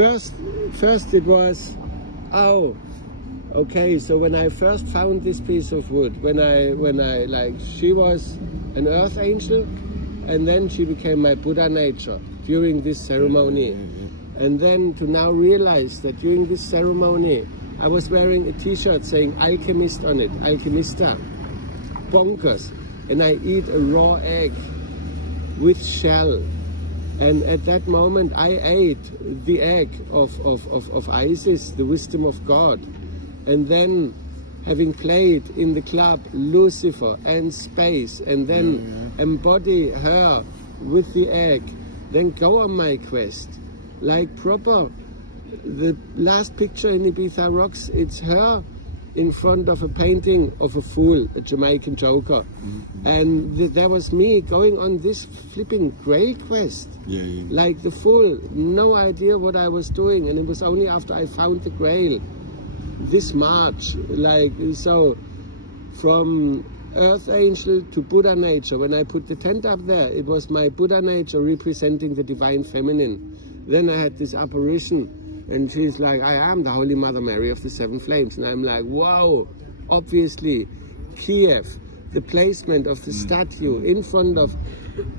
first it was, oh, okay, so when I first found this piece of wood, when I like, she was an earth angel, and then she became my Buddha nature during this ceremony. And then to now realize that during this ceremony, I was wearing a t-shirt saying alchemist on it, alchemista, bonkers. And I eat a raw egg with shell. And at that moment, I ate the egg of Isis, the wisdom of God. And then, having played in the club Lucifer and space, and then embody her with the egg, then go on my quest. Like proper, the last picture in Ibiza Rocks, it's her in front of a painting of a fool, a Jamaican joker. And there was me going on this flipping Grail quest. Like the fool, no idea what I was doing. And it was only after I found the Grail, this March, like, so from Earthangel to Buddha nature, when I put the tent up there, it was my Buddha nature representing the divine feminine. Then I had this apparition, and she's like, I am the Holy Mother Mary of the Seven Flames. And I'm like, wow, obviously, Kiev, the placement of the statue in front of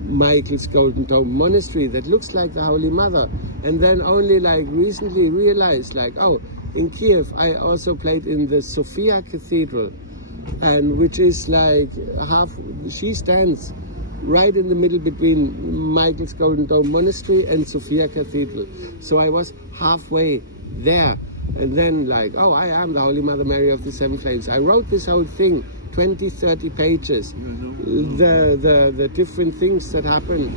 Michael's Golden Dome Monastery that looks like the Holy Mother. And then only like recently realized, like, oh, in Kiev, I also played in the Sophia Cathedral, and which is like half, she stands right in the middle between Michael's Golden Dome Monastery and Sophia Cathedral. So I was halfway there. And then like, oh, I am the Holy Mother Mary of the Seven Flames. I wrote this whole thing, 20, 30 pages. The different things that happened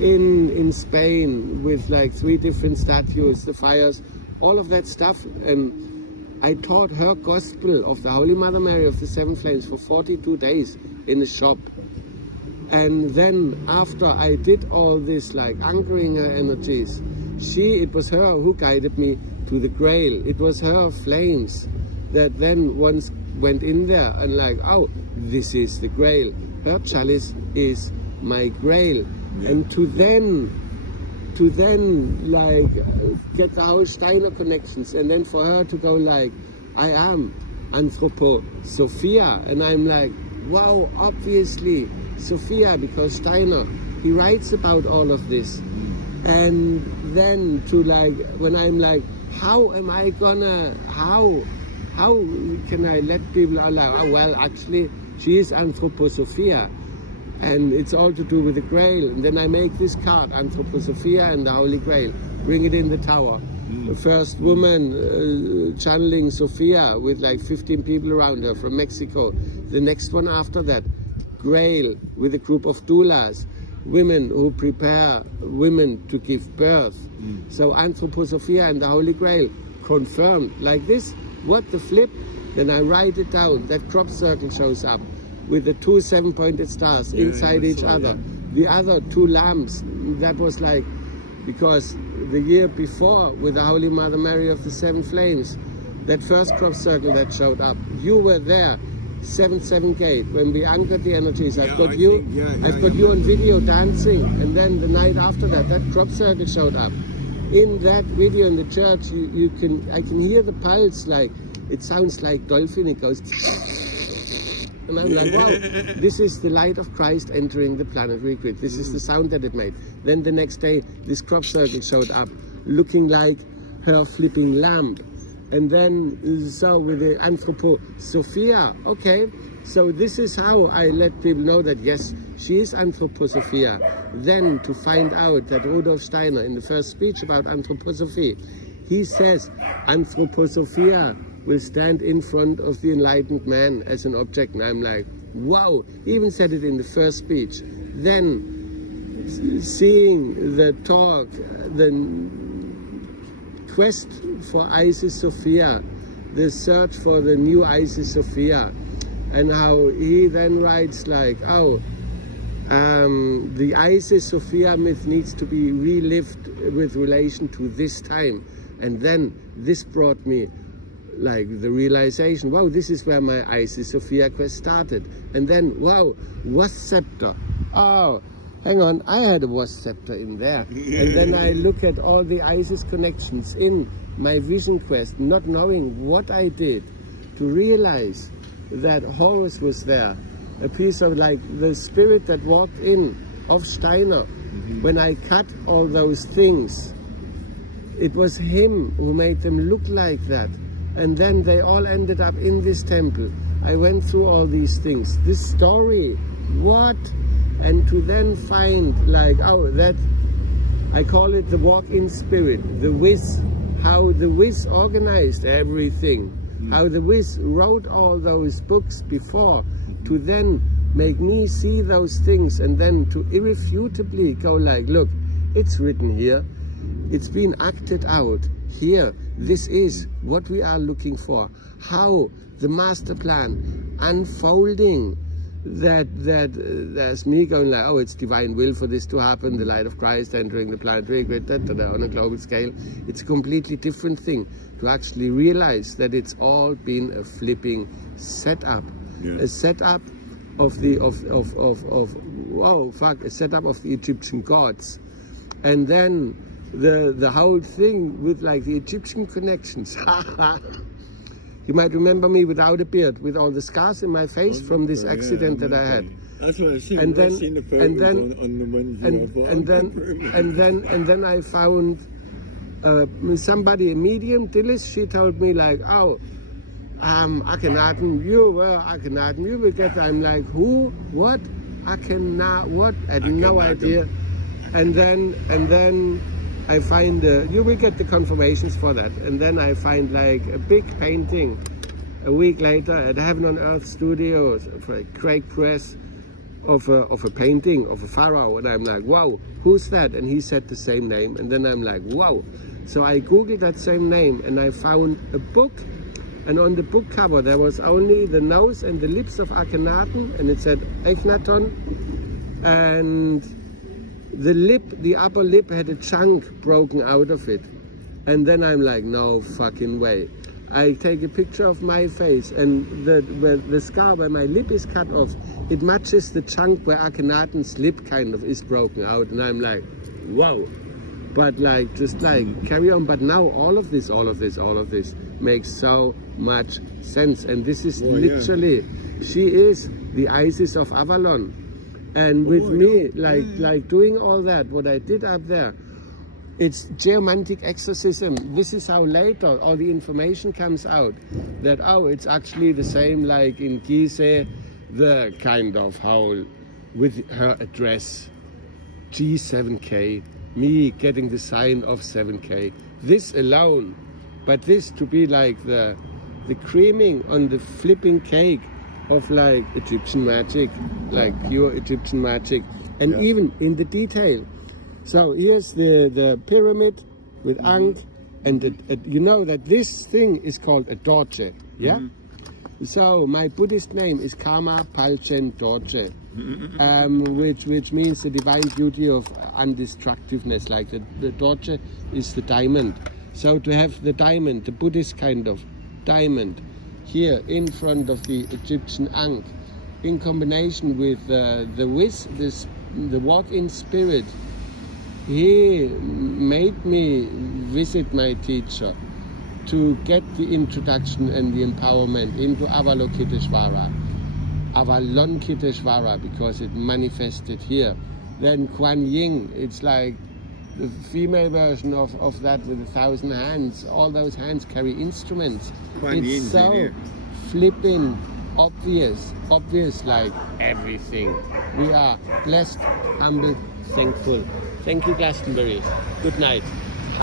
in Spain with like 3 different statues, the fires, all of that stuff. And I taught her gospel of the Holy Mother Mary of the Seven Flames for 42 days in a shop. And then after I did all this, like anchoring her energies, it was her who guided me to the Grail. It was her flames that then once went in there and like, oh, this is the Grail. Her chalice is my Grail. And to then like get the whole Steiner connections, and then for her to go like, I am AnthropoSophia. And I'm like, wow, obviously Sophia, because Steiner, he writes about all of this. And then to like, when I'm like, how am I gonna, how can I let people know, like, oh, well, actually, she is AnthropoSophia, and it's all to do with the Grail. And then I make this card, AnthropoSophia and the Holy Grail, bring it in the tower. The first woman channeling Sophia with like 15 people around her from Mexico. The next one after that, Grail with a group of doulas, women who prepare women to give birth. So AnthropoSophia and the Holy Grail confirmed like this. What the flip? Then I write it down. That crop circle shows up with the 2 7-pointed stars inside each other. The other 2 lamps, that was like, because the year before with the Holy Mother Mary of the Seven Flames, that first crop circle that showed up, you were there, 7th gate, when we anchored the energies. I've got you on video dancing, and then the night after that, that crop circle showed up. In that video in the church, I can hear the pulse, like, it sounds like dolphin, it goes, and I'm like, wow, this is the light of Christ entering the planetary grid. This is the sound that it made. Then the next day, this crop circle showed up, looking like her flipping lamp. And then, so with the AnthropoSophia, okay, so this is how I let people know that, yes, she is AnthropoSophia. Then to find out that Rudolf Steiner, in the first speech about AnthropoSophia, he says AnthropoSophia will stand in front of the enlightened man as an object. And I'm like, wow, he even said it in the first speech. Then seeing the talk, the quest for Isis Sophia, the search for the new Isis Sophia, and how he then writes like, oh, the Isis Sophia myth needs to be relived with relation to this time. And then this brought me like the realization, wow, this is where my Isis Sophia quest started. And then, wow, was scepter. Oh, hang on, I had a wasp scepter in there. And then I look at all the Isis connections in my vision quest, not knowing what I did, to realize that Horus was there. A piece of like the spirit that walked in of Steiner. When I cut all those things, it was him who made them look like that. And then they all ended up in this temple. I went through all these things. This story, what? And to then find like, oh, that, I call it the walk-in spirit, the Wiz, how the Wiz organized everything, how the Wiz wrote all those books before to then make me see those things and then to irrefutably go like, look, it's written here, it's been acted out here, this is what we are looking for, how the master plan unfolding, that there's me going like, oh, it's divine will for this to happen, the light of Christ entering the planetary grid, on a global scale. It's a completely different thing to actually realize that it's all been a flipping setup, a setup of the a setup of the Egyptian gods, and then the whole thing with like the Egyptian connections. You might remember me without a beard, with all the scars in my face from this accident that I had. That's what I see. And then, and then I found somebody, a medium, Dillis. She told me like, oh, Akhenaten, you were Akhenaten, you will get. I'm like, who? What? Akhenaten? What? I had no idea. And then I find, you will get the confirmations for that. And then I find like a big painting a week later at Heaven on Earth Studios for Craig Press of a painting of a pharaoh. And I'm like, wow, who's that? And he said the same name. And then I'm like, wow. So I Googled that same name and I found a book. And on the book cover, there was only the nose and the lips of Akhenaten. And it said Echnaton. And the lip, the upper lip had a chunk broken out of it. And then I'm like, no fucking way. I take a picture of my face and the scar where my lip is cut off, it matches the chunk where Akhenaten's lip kind of is broken out. And I'm like, wow. But like, just like, carry on. But now all of this makes so much sense. And this is literally, she is the Isis of Avalon. And with me, like doing all that, what I did up there, it's geomantic exorcism. This is how later all the information comes out. That, oh, it's actually the same like in Gizeh, the kind of how with her address, G7K, me getting the sign of 7K. This alone, but this to be like the creaming on the flipping cake of like Egyptian magic, like pure Egyptian magic, and even in the detail. So here's the pyramid with Ankh, and you know that this thing is called a Dorje, yeah? So my Buddhist name is Karma Palchen Dorje, which means the divine beauty of undestructiveness, like the Dorje is the diamond. So to have the diamond, the Buddhist kind of diamond, here in front of the Egyptian Ankh, in combination with the Wiz, the walk-in spirit, he made me visit my teacher to get the introduction and the empowerment into Avalokiteshvara, because it manifested here. Then Kuan Yin, it's like the female version of that with 1,000 hands. All those hands carry instruments. It's so flipping obvious like everything. We are blessed, humble, thankful. Thank you, Glastonbury. Good night.